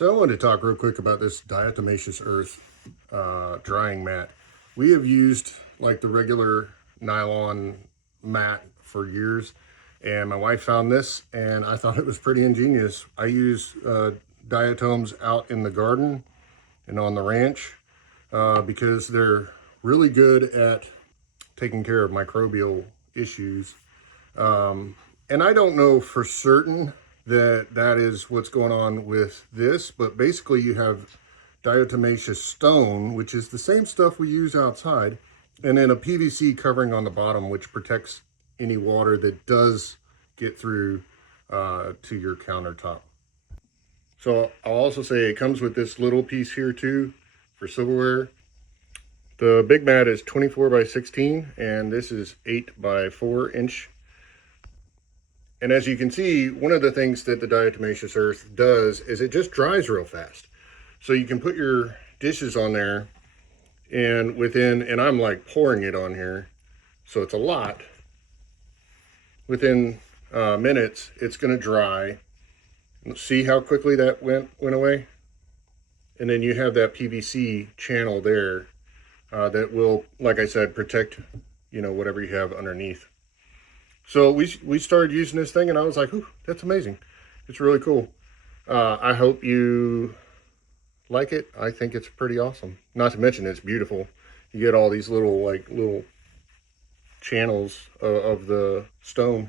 So I wanted to talk real quick about this diatomaceous earth drying mat. We have used like the regular nylon mat for years, and my wife found this and I thought it was pretty ingenious. I use diatoms out in the garden and on the ranch because they're really good at taking care of microbial issues. And I don't know for certain that that is what's going on with this, but basically you have diatomaceous stone, which is the same stuff we use outside, and then a PVC covering on the bottom, which protects any water that does get through to your countertop. So I'll also say it comes with this little piece here too for silverware. The big mat is 24 by 16, and this is 8 by 4 inch. And as you can see, one of the things that the diatomaceous earth does is it just dries real fast. So you can put your dishes on there and and I'm like pouring it on here, so it's a lot. Within minutes, it's gonna dry. See how quickly that went away? And then you have that PVC channel there that will, like I said, protect, whatever you have underneath. So we started using this thing and I was like, ooh, that's amazing. It's really cool. I hope you like it. I think it's pretty awesome. Not to mention it's beautiful. You get all these little channels of the stone